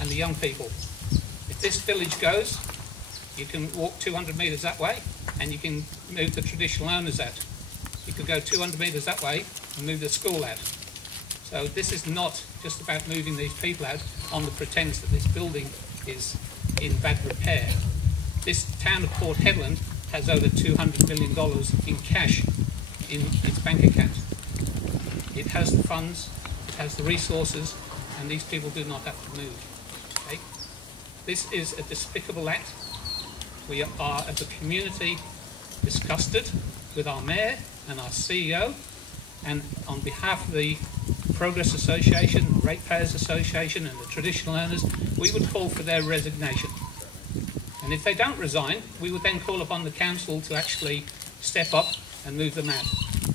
and the young people. If this village goes, you can walk 200 metres that way, and you can move the traditional owners out. You could go 200 metres that way and move the school out. So this is not just about moving these people out on the pretence that this building is in bad repair. This town of Port Hedland has over $200 million in cash in its bank account. It has the funds, it has the resources, and these people do not have to move. Okay? This is a despicable act. We are, as a community, disgusted with our mayor and our CEO, and on behalf of the Progress Association, the Ratepayers Association and the traditional owners, we would call for their resignation. And if they don't resign, we would then call upon the council to actually step up and move them out,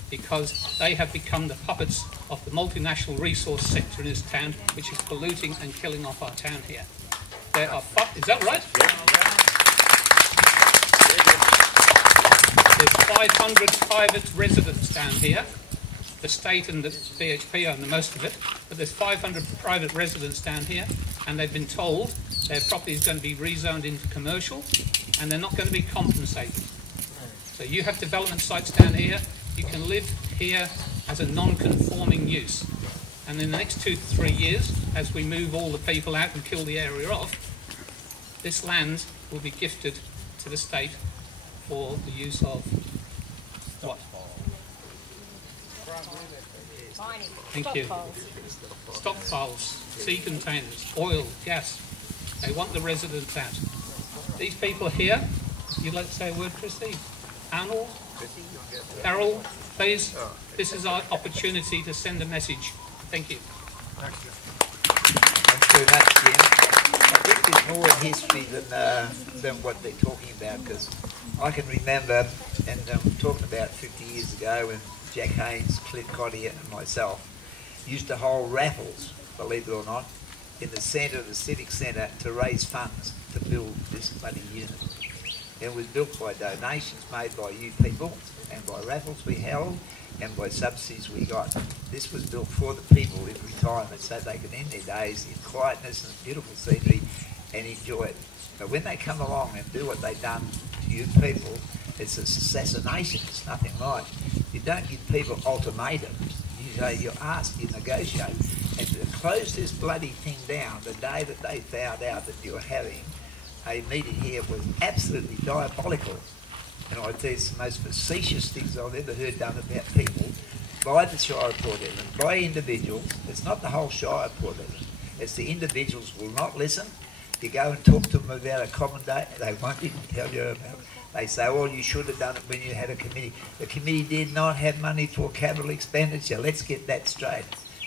because they have become the puppets of the multinational resource sector in this town, which is polluting and killing off our town here. There are is that right? There's 500 private residents down here. The state and the BHP own the most of it, but there's 500 private residents down here, and they've been told their property is going to be rezoned into commercial, and they're not going to be compensated. So you have development sites down here. You can live here as a non-conforming use, and in the next 2 to 3 years, as we move all the people out and kill the area off, this land will be gifted to the state for the use of what? Thank you. Stockpiles, sea containers, oil, gas. They want the residents out. These people here, you'd like to say a word, Christy? Arnold? Carol, please. This is our opportunity to send a message. Thank you. Thanks very much, Jim. I think there's more in history than what they're talking about, because I can remember, and I'm talking about 50 years ago, when Jack Haynes, Clint Cottier and myself used to hold raffles, believe it or not, in the centre of the Civic Centre to raise funds to build this bloody unit. It was built by donations made by you people, and by raffles we held, and by subsidies we got. This was built for the people in retirement, so they could end their days in quietness and beautiful scenery and enjoy it. But when they come along and do what they've done to you people, it's assassination. It's nothing like. You don't give people ultimatums. You ask, you negotiate. And to close this bloody thing down the day that they found out that you were having a meeting here was absolutely diabolical. And I tell you, it's the most facetious things I've ever heard done about people by the Shire of Port Hedland, by individuals. It's not the whole Shire of Port Hedland. It's the individuals will not listen. You go and talk to them about a common day, they won't even tell you about it. They say, well, you should have done it when you had a committee. The committee did not have money for capital expenditure. Let's get that straight.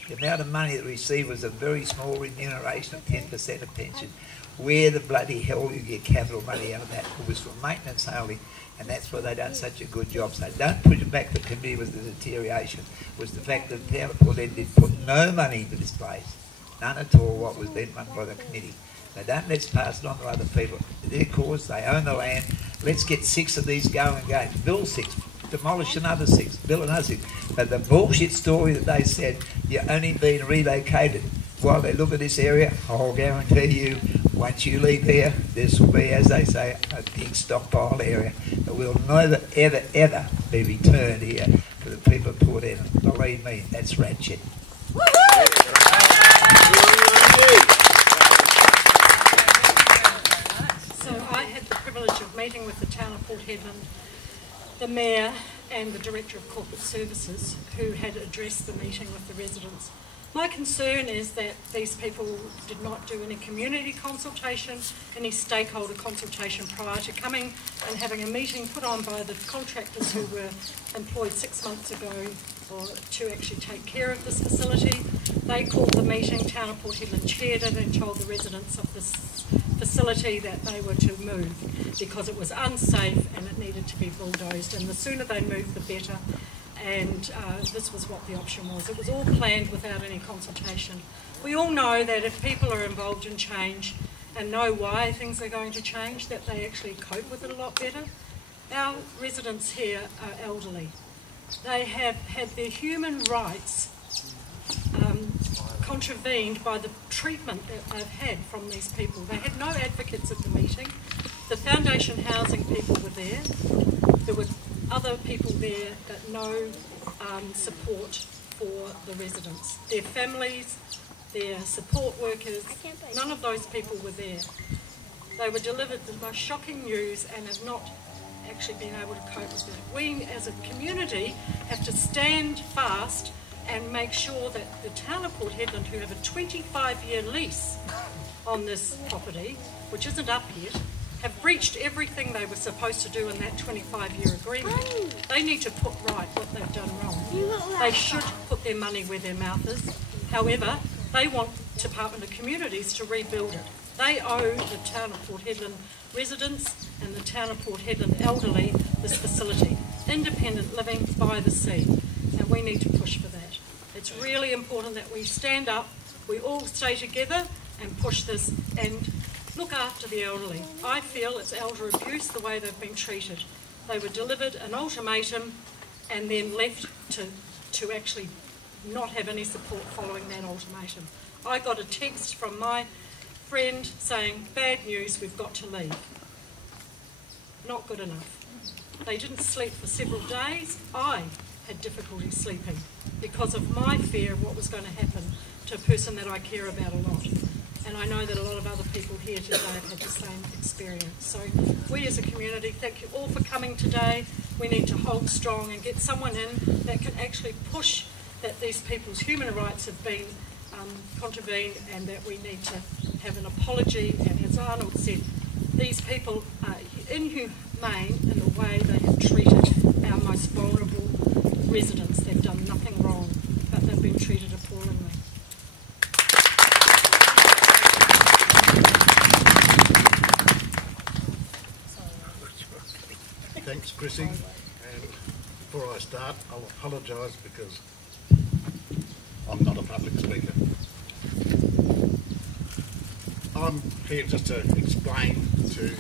The amount of money it received was a very small remuneration of 10% of pension. Where the bloody hell you get capital money out of that? It was for maintenance only, and that's why they done such a good job. So don't push it back. The committee was the deterioration. It was the fact that the town of Port Hedland did put no money into this place. None at all what was then run by the committee. They don't let's pass it on to other people. Their cause, they own the land. Let's get 6 of these going again. Build 6, demolish another 6, build another 6. But the bullshit story that they said, you're only being relocated. While they look at this area, I'll guarantee you, once you leave here, this will be, as they say, a big stockpile area. It will never, ever, ever be returned here to the people of Port Hedland. Believe me, that's ratchet. Meeting with the town of Port Hedland, the mayor and the director of corporate services, who had addressed the meeting with the residents. My concern is that these people did not do any community consultation, any stakeholder consultation prior to coming and having a meeting put on by the contractors who were employed 6 months ago to actually take care of this facility. They called the meeting, town of Port Hedland chaired it and told the residents of this facility that they were to move because it was unsafe and it needed to be bulldozed, and the sooner they moved the better. And this was what the option was. It was all planned without any consultation. We all know that if people are involved in change and know why things are going to change, that they actually cope with it a lot better. Our residents here are elderly. They have had their human rights contravened by the treatment that they've had from these people. They had no advocates at the meeting. The foundation housing people were there. There were other people there, but no support for the residents. Their families, their support workers, none of those people were there. They were delivered the most shocking news and have not actually been able to cope with it. We as a community have to stand fast and make sure that the town of Port Hedland, who have a 25-year lease on this property, which isn't up yet, have breached everything they were supposed to do in that 25-year agreement. They need to put right what they've done wrong. They should put their money where their mouth is. However, they want Department of Communities to rebuild it. They owe the town of Port Hedland residents and the town of Port Hedland elderly this facility. Independent living by the sea. And we need to push for that. It's really important that we stand up, we all stay together and push this and look after the elderly. I feel it's elder abuse the way they've been treated. They were delivered an ultimatum and then left to actually not have any support following that ultimatum. I got a text from my friend saying, bad news, we've got to leave. Not good enough. They didn't sleep for several days. I had difficulty sleeping because of my fear of what was going to happen to a person that I care about a lot. And I know that a lot of other people here today have had the same experience. So we as a community, thank you all for coming today. We need to hold strong and get someone in that can actually push that these people's human rights have been contravened and that we need to have an apology. And as Arnold said, these people are inhumane in the way they have treated our most vulnerable residents. They've done nothing wrong, but they've been treated appallingly. Thanks, Chrissy. And before I start, I'll apologise because I'm not a public speaker. I'm here just to explain to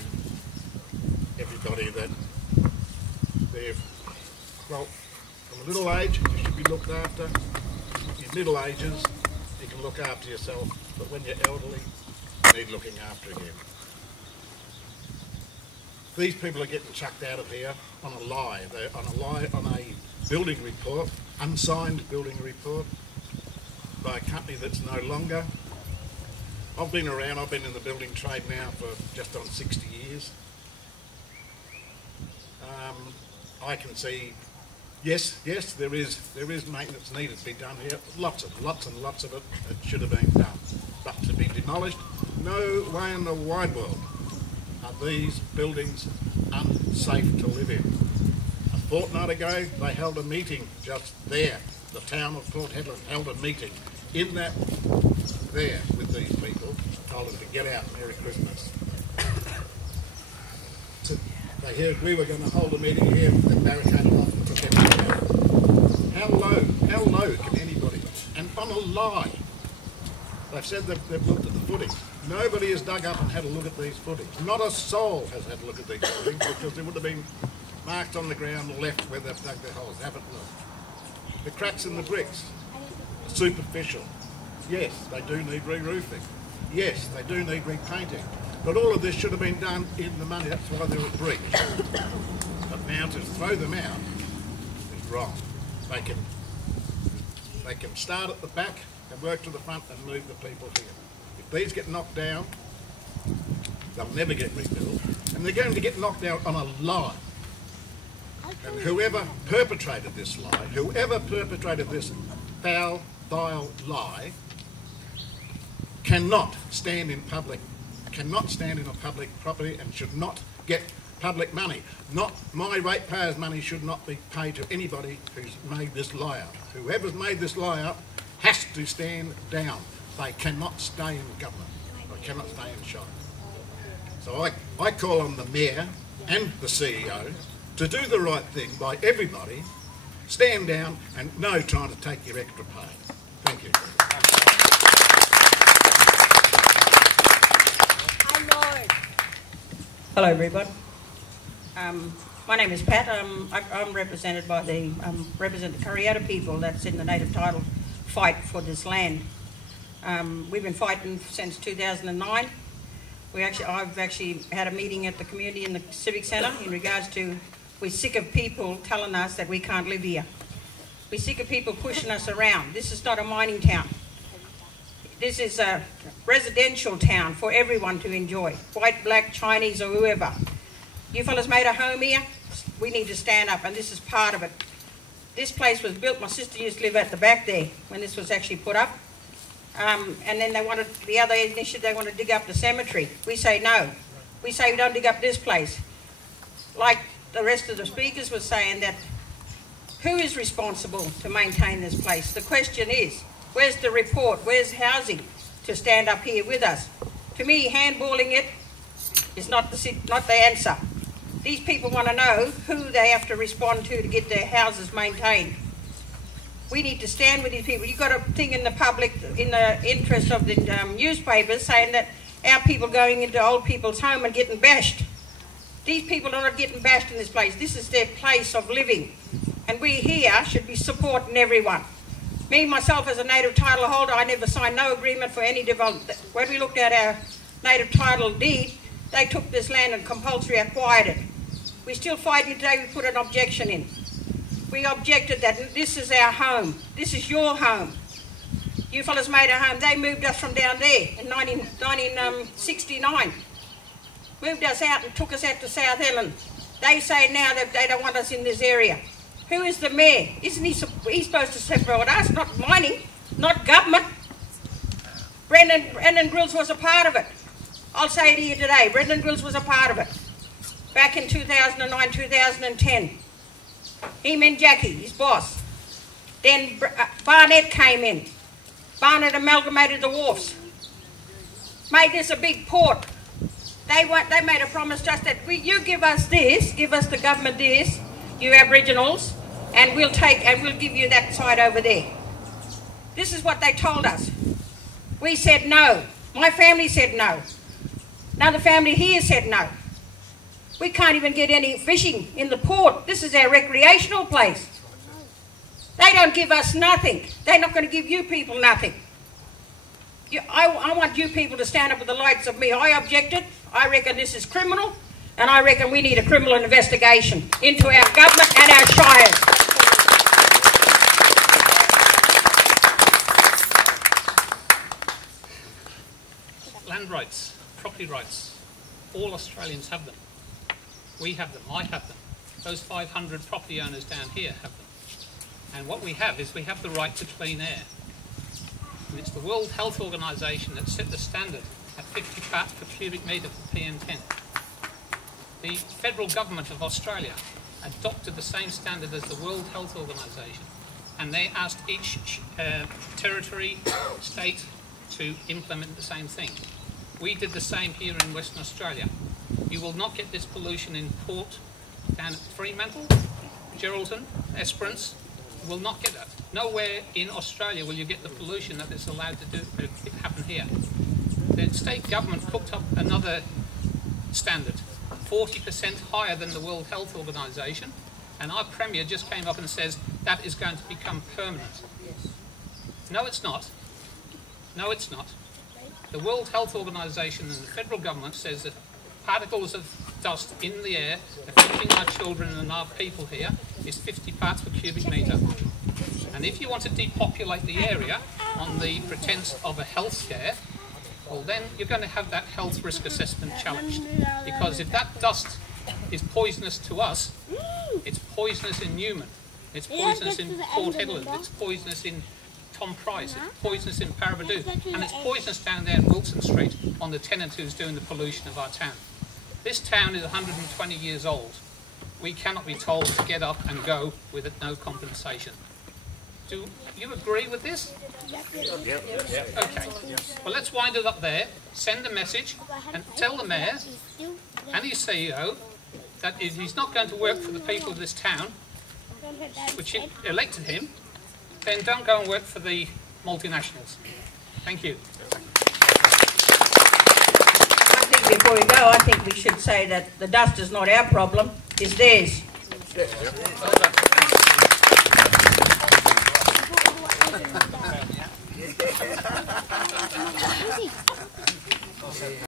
everybody that they've, well, from a little age, you should be looked after. In middle ages, you can look after yourself, but when you're elderly, you need looking after again. These people are getting chucked out of here on a lie. They're on a lie on a building report, unsigned building report, by a company that's no longer. I've been around, I've been in the building trade now for just on 60 years. I can see, yes, there is maintenance needed to be done here. Lots and lots of it should have been done. But to be demolished, no way in the wide world are these buildings unsafe to live in. A fortnight ago, they held a meeting just there. The town of Port Hedland held a meeting in that there with these people, told them to get out, Merry Christmas. They heard we were going to hold a meeting here and barricaded off and took everything out. How low can anybody? And on a lie. They've said they've looked at the footings. Nobody has dug up and had a look at these footings. Not a soul has had a look at these footings because they would have been marked on the ground left where they've dug their holes. Haven't looked. The cracks in the bricks, superficial. Yes, they do need re-roofing. Yes, they do need repainting. But all of this should have been done in the money. That's why they're at breach. But now to throw them out is wrong. They can start at the back and work to the front and move the people here. If these get knocked down, they'll never get rebuilt. And they're going to get knocked down on a lie. And whoever perpetrated this lie, whoever perpetrated this foul, vile lie, cannot stand in public, cannot stand in a public property and should not get public money. Not my ratepayers' money should not be paid to anybody who's made this lie up. Whoever's made this lie up has to stand down. They cannot stay in government. They cannot stay in shop. So I call on the Mayor and the CEO to do the right thing by everybody, stand down and no trying to take your extra pay. Thank you. Hello everyone. My name is Pat. I'm represented by represent the Kuriata people that's in the native title fight for this land. We've been fighting since 2009. I've actually had a meeting at the community in the Civic Centre in regards to we're sick of people telling us that we can't live here. We're sick of people pushing us around. This is not a mining town. This is a residential town for everyone to enjoy, white, black, Chinese or whoever. You fellas made a home here, we need to stand up, and this is part of it. This place was built, my sister used to live at the back there when this was actually put up. And then they wanted, the other initiative, they want to dig up the cemetery. We say no. We say we don't dig up this place. Like the rest of the speakers were saying, that who is responsible to maintain this place? The question is, where's the report? Where's housing to stand up here with us? To me, handballing it is not the answer. These people want to know who they have to respond to get their houses maintained. We need to stand with these people. You've got a thing in the public, in the interest of the newspapers, saying that our people going into old people's home and getting bashed. These people are not getting bashed in this place. This is their place of living. And we here should be supporting everyone. Me, myself, as a native title holder, I never signed no agreement for any development. When we looked at our native title deed, they took this land and compulsory acquired it. We're still fighting today. We put an objection in. We objected that this is our home. This is your home. You fellas made a home. They moved us from down there in 1969. Moved us out and took us out to South Hedland. They say now that they don't want us in this area. Who is the mayor? Isn't he's supposed to separate us, not mining, not government? Brendan Grills was a part of it. I'll say it here today. Brendan Grills was a part of it. Back in 2009, 2010. Him and Jackie, his boss. Then Barnett came in. Barnett amalgamated the wharfs. Made this a big port. They made a promise to us that you give us this, give us the government this, you Aboriginals, and we'll give you that side over there. This is what they told us. We said no. My family said no. Another family here said no. We can't even get any fishing in the port. This is our recreational place. They don't give us nothing. They're not going to give you people nothing. I want you people to stand up with the likes of me. I objected. I reckon this is criminal, and I reckon we need a criminal investigation into our government and our shires. Land rights, property rights, all Australians have them. We have them, I have them. Those 500 property owners down here have them. And what we have is we have the right to clean air. And it's the World Health Organization that set the standard at 50 parts per cubic metre for PM10. The federal government of Australia adopted the same standard as the World Health Organization, and they asked each territory, state to implement the same thing. We did the same here in Western Australia. You will not get this pollution in Port, down at Fremantle, Geraldton, Esperance. You will not get that. Nowhere in Australia will you get the pollution that is allowed to happen here. The state government cooked up another standard, 40% higher than the World Health Organization, and our Premier just came up and says that is going to become permanent. No, it's not. No, it's not. The World Health Organization and the federal government says that particles of dust in the air affecting our children and our people here is 50 parts per cubic metre. And if you want to depopulate the area on the pretense of a health scare, well then you're going to have that health risk assessment challenged. Because if that dust is poisonous to us, it's poisonous in Newman, it's poisonous in Port Hedland, it's poisonous in Tom Price, it's poisonous in Parabadoo, and it's poisonous down there in Wilson Street on the tenant who's doing the pollution of our town. This town is 120 years old. We cannot be told to get up and go with no compensation. Do you agree with this? Okay. Well, let's wind it up there, send a message, and tell the Mayor and his CEO that if he's not going to work for the people of this town, which elected him, then don't go and work for the multinationals. Thank you. I think before we go, I think we should say that the dust is not our problem, it's theirs.